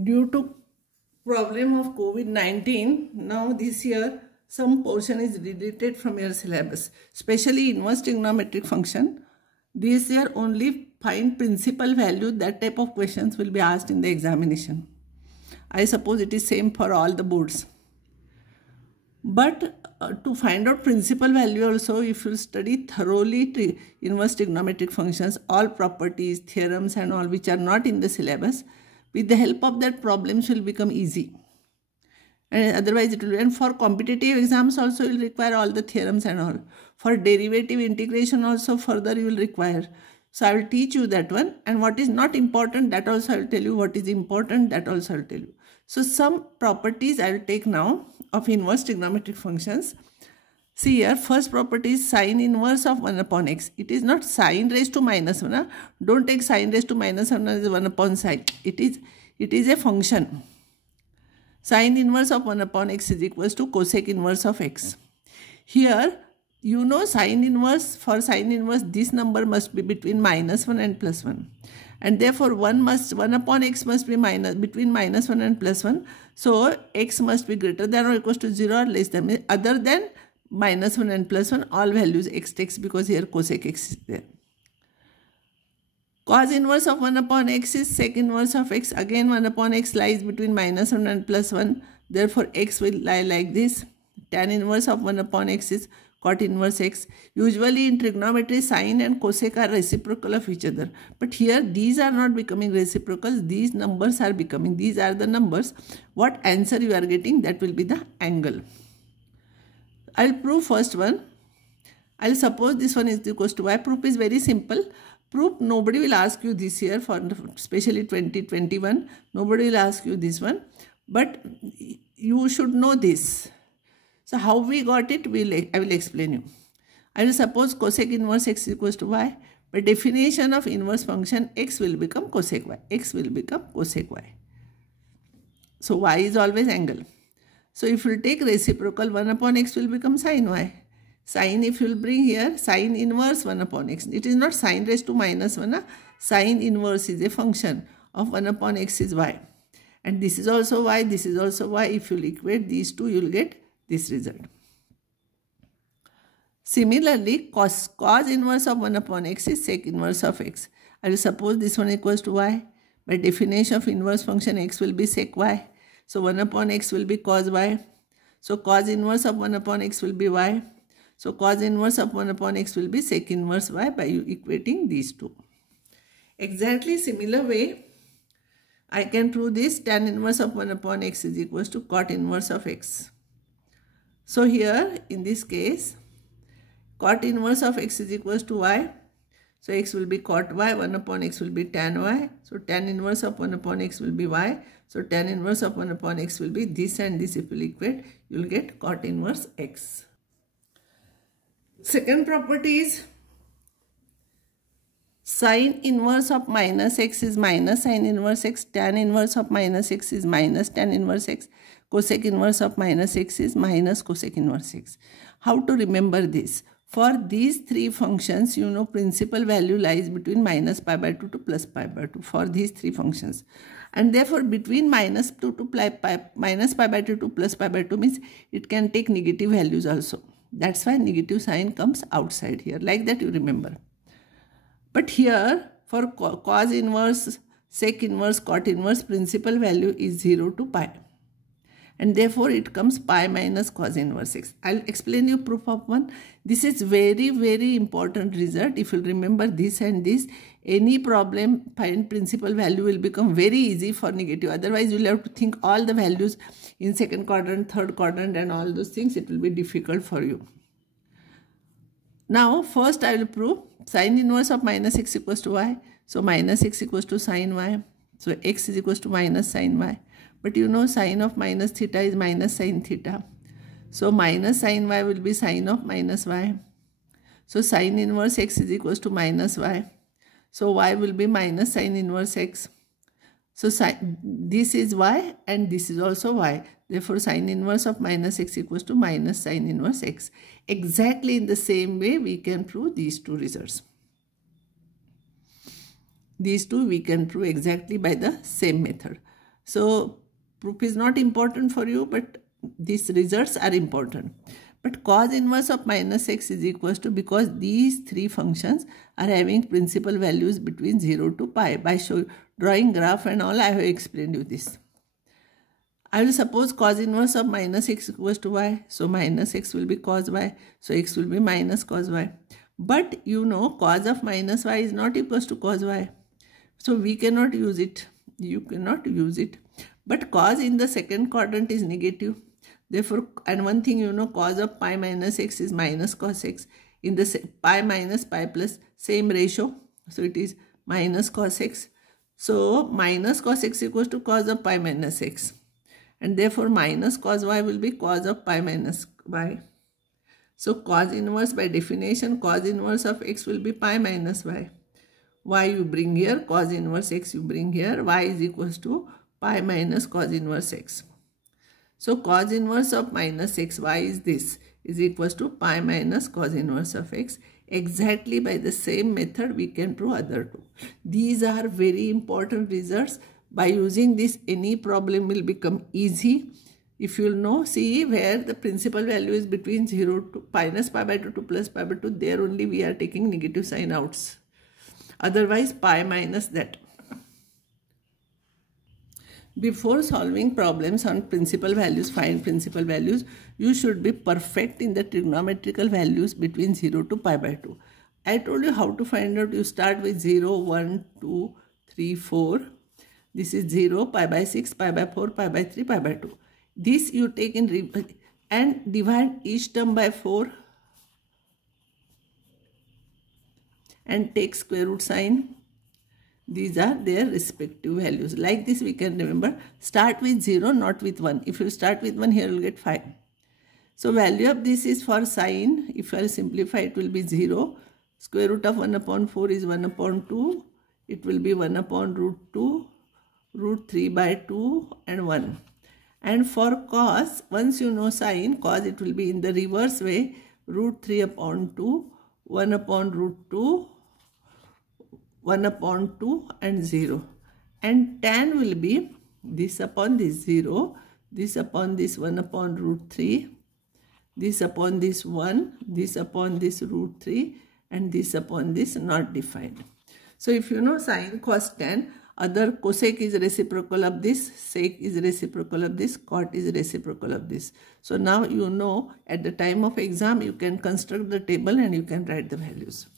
Due to problem of COVID-19, now this year some portion is deleted from your syllabus, especially inverse trigonometric function. This year only find principal value, that type of questions will be asked in the examination. I suppose it is same for all the boards. But to find out principal value also, if you study thoroughly inverse trigonometric functions, all properties, theorems and all which are not in the syllabus, with the help of that problems will become easy. And otherwise it will, and for competitive exams also you will require all the theorems and all. For derivative integration also further you will require. So I will teach you that one, and what is not important that also I will tell you, what is important that also I will tell you. So some properties I will take now of inverse trigonometric functions. See here, first property is sine inverse of 1 upon x. It is not sine raised to minus 1. Don't take sine raised to minus 1 as 1 upon sine. It is a function. Sine inverse of 1 upon x is equals to cosec inverse of x. Here, you know sine inverse, for sine inverse this number must be between minus 1 and plus 1. And therefore 1 upon x must be between minus 1 and plus 1. So x must be greater than or equals to 0 or less than, other than minus 1 and plus 1, all values x takes, because here cosec x is there. Cos inverse of 1 upon x is sec inverse of x. Again 1 upon x lies between minus 1 and plus 1. Therefore x will lie like this. Tan inverse of 1 upon x is cot inverse x. Usually in trigonometry, sine and cosec are reciprocal of each other. But here these are not becoming reciprocal. These numbers are becoming. These are the numbers. What answer you are getting, that will be the angle. I will prove first one. I will suppose this one is equals to y. Proof is very simple. Proof nobody will ask you this year, for especially 2021. Nobody will ask you this one. But you should know this. So how we got it, I will explain you. I will suppose cosec inverse x equals to y. By definition of inverse function, x will become cosec y. X will become cosec y. So y is always angle. So if you take reciprocal, 1 upon x will become sin y. Sine, if you will bring here, sine inverse 1 upon x. It is not sine raised to minus 1. Sine inverse is a function of 1 upon x is y. And this is also y, this is also y. If you will equate these two, you will get this result. Similarly, cos inverse of 1 upon x is sec inverse of x. I will suppose this one equals to y. By definition of inverse function, x will be sec y. So 1 upon x will be cos y. So cos inverse of 1 upon x will be y. So cos inverse of 1 upon x will be sec inverse y by equating these two. Exactly similar way, I can prove this. Tan inverse of 1 upon x is equals to cot inverse of x. So here, in this case, cot inverse of x is equals to y. So x will be cot y, 1 upon x will be tan y. So tan inverse of 1 upon x will be y. So tan inverse of 1 upon x will be this, and this if you equate, you will get cot inverse x. Second property is sine inverse of minus x is minus sine inverse x. Tan inverse of minus x is minus tan inverse x. Cosec inverse of minus x is minus cosec inverse x. How to remember this? For these three functions, you know principal value lies between minus pi by 2 to plus pi by 2 for these three functions. And therefore between minus pi by 2 to plus pi by 2 means it can take negative values also. That's why negative sign comes outside here. Like that you remember. But here for cos inverse, sec inverse, cot inverse, principal value is 0 to pi. And therefore it comes pi minus cos inverse x. I'll explain you proof of one. This is very, very important result. If you remember this and this, any problem, find principal value will become very easy for negative. Otherwise, you will have to think all the values in second quadrant, third quadrant and all those things. It will be difficult for you. Now, first I will prove sine inverse of minus x equals to y. So, minus x equals to sine y. So, x is equals to minus sine y. But you know sine of minus theta is minus sine theta. So minus sine y will be sine of minus y. So sine inverse x is equals to minus y. So y will be minus sine inverse x. So this is y and this is also y. Therefore sine inverse of minus x equals to minus sine inverse x. Exactly in the same way we can prove these two results. These two we can prove exactly by the same method. So proof is not important for you, but these results are important. But cos inverse of minus x is equals to, because these three functions are having principal values between 0 to pi. By drawing graph and all, I have explained you this. I will suppose cos inverse of minus x equals to y. So minus x will be cos y. So x will be minus cos y. But you know cos of minus y is not equals to cos y. So we cannot use it. You cannot use it. But cos in the second quadrant is negative. Therefore, and one thing you know, cos of pi minus x is minus cos x. In the pi minus pi plus, same ratio. So it is minus cos x. So minus cos x equals to cos of pi minus x. And therefore minus cos y will be cos of pi minus y. So cos inverse, by definition, cos inverse of x will be pi minus y. Y you bring here, cos inverse x you bring here, y is equals to pi minus cos inverse x. So cos inverse of minus x, y is this, is equals to pi minus cos inverse of x. Exactly by the same method we can prove other two. These are very important results. By using this, any problem will become easy. If you know, see where the principal value is between 0 to minus pi by 2 to plus pi by 2, there only we are taking negative sign outs. Otherwise, pi minus that. Before solving problems on principal values, find principal values, you should be perfect in the trigonometrical values between 0 to pi by 2. I told you how to find out. You start with 0, 1, 2, 3, 4. This is 0, pi by 6, pi by 4, pi by 3, pi by 2. This you take in and divide each term by 4 and take square root sign. These are their respective values. Like this we can remember. Start with 0, not with 1. If you start with 1, here you will get 5. So value of this is for sine. If I will simplify, it will be 0. Square root of 1 upon 4 is 1 upon 2. It will be 1 upon root 2, root 3 by 2 and 1. And for cos, once you know sine, cos it will be in the reverse way. Root 3 upon 2, 1 upon root 2, 1 upon 2 and 0. And tan will be this upon this 0, this upon this 1 upon root 3, this upon this 1, this upon this root 3 and this upon this not defined. So if you know sine, cos, tan, other cosec is reciprocal of this, sec is reciprocal of this, cot is reciprocal of this. So now you know at the time of exam you can construct the table and you can write the values.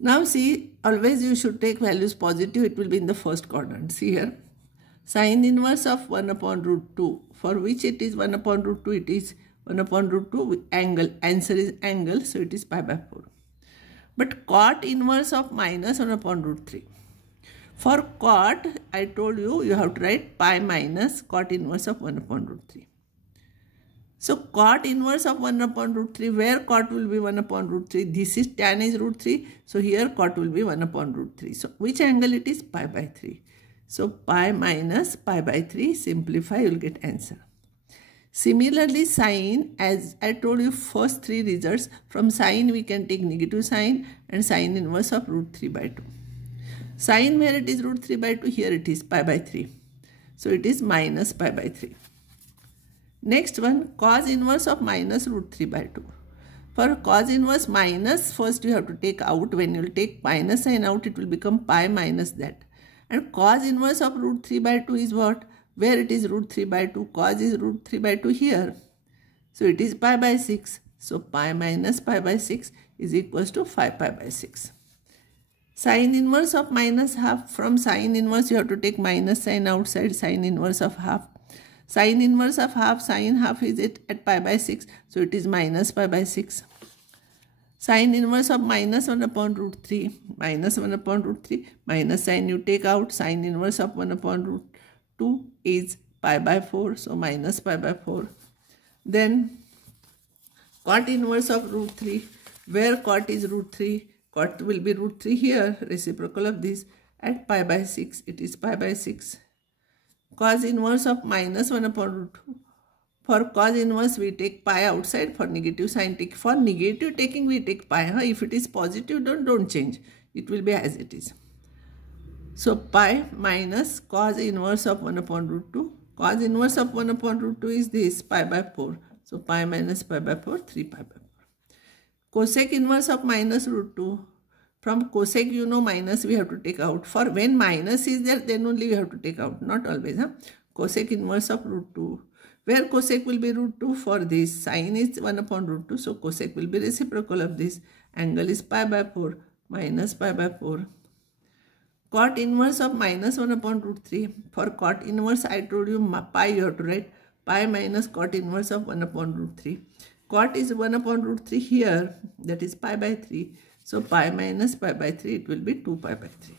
Now see, always you should take values positive. It will be in the first quadrant. See here, sine inverse of 1 upon root 2, for which it is 1 upon root 2, it is 1 upon root 2 with angle. Answer is angle, so it is pi by 4. But cot inverse of minus 1 upon root 3. For cot, I told you, you have to write pi minus cot inverse of 1 upon root 3. So cot inverse of 1 upon root 3, where cot will be 1 upon root 3? This is tan is root 3. So here cot will be 1 upon root 3. So which angle it is? Pi by 3. So pi minus pi by 3, simplify, you will get answer. Similarly, sine, as I told you, first three results, from sine we can take negative sign and sine inverse of root 3 by 2. Sine where it is root 3 by 2, here it is pi by 3. So it is minus pi by 3. Next one, cos inverse of minus root 3 by 2. For cos inverse minus, first you have to take out. When you will take minus sign out, it will become pi minus that. And cos inverse of root 3 by 2 is what? Where it is root 3 by 2, cos is root 3 by 2 here. So it is pi by 6. So pi minus pi by 6 is equals to 5 pi by 6. Sine inverse of minus half, from sine inverse you have to take minus sign outside, sine inverse of half. Sine inverse of half, sine half is it at pi by 6, so it is minus pi by 6. Sine inverse of minus 1 upon root 3, minus 1 upon root 3, minus sign you take out, sine inverse of 1 upon root 2 is pi by 4, so minus pi by 4. Then cot inverse of root 3, where cot is root 3, cot will be root 3 here, reciprocal of this, at pi by 6, it is pi by 6. Cos inverse of minus 1 upon root 2. For cos inverse we take pi outside, for negative sign take. For negative taking we take pi. If it is positive, don't change. It will be as it is. So pi minus cos inverse of 1 upon root 2. Cos inverse of 1 upon root 2 is this, pi by 4. So pi minus pi by 4, 3 pi by 4. Cosec inverse of minus root 2. From cosec, you know, minus we have to take out. For when minus is there, then only we have to take out. Not always. Huh? Cosec inverse of root 2. Where cosec will be root 2? For this. Sine is 1 upon root 2. So cosec will be reciprocal of this. Angle is pi by 4 minus pi by 4. Cot inverse of minus 1 upon root 3. For cot inverse, I told you pi you have to write. Pi minus cot inverse of 1 upon root 3. Cot is 1 upon root 3 here. That is pi by 3. So pi minus pi by 3, it will be 2 pi by 3.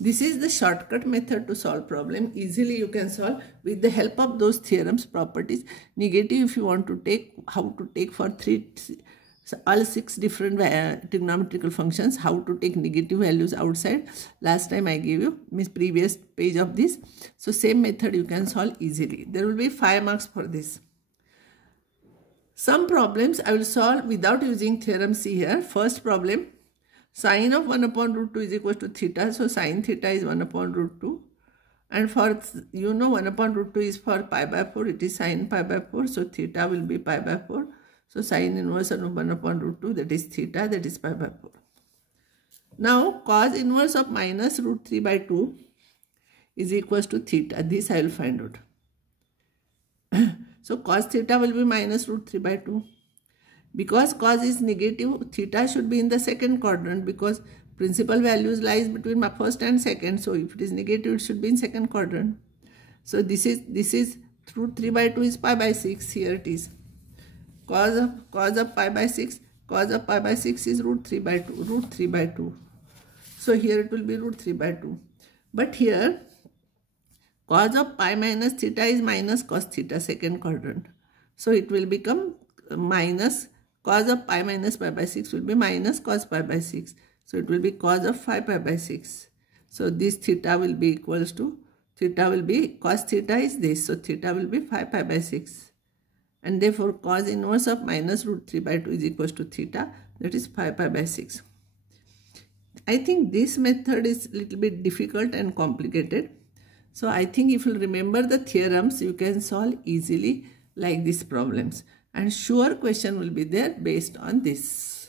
This is the shortcut method to solve problem. Easily you can solve with the help of those theorems, properties. Negative if you want to take, how to take for all 6 different trigonometrical functions, how to take negative values outside. Last time I gave you previous page of this. So same method you can solve easily. There will be 5 marks for this. Some problems I will solve without using theorem. See here. First problem. Sine of 1 upon root 2 is equal to theta. So sine theta is 1 upon root 2. And for, you know, 1 upon root 2 is for pi by 4. It is sine pi by 4. So theta will be pi by 4. So sine inverse of 1 upon root 2, that is theta, that is pi by 4. Now cos inverse of minus root 3 by 2 is equals to theta. This I will find out. So cos theta will be minus root 3 by 2. Because cos is negative, theta should be in the second quadrant because principal values lies between my first and second. So if it is negative, it should be in second quadrant. So this is root 3 by 2 is pi by 6. Here it is. Cos of pi by 6. Cos of pi by 6 is root 3 by 2. Root 3 by 2. So here it will be root 3 by 2. But here cos of pi minus theta is minus cos theta, second quadrant. So it will become minus cos of pi minus pi by 6 will be minus cos pi by 6. So it will be cos of 5 pi by 6. So this theta will be equals to, theta will be, cos theta is this. So theta will be 5 pi by 6. And therefore cos inverse of minus root 3 by 2 is equals to theta. That is 5 pi by 6. I think this method is a little bit difficult and complicated. So I think if you remember the theorems, you can solve easily like these problems. And sure question will be there based on this.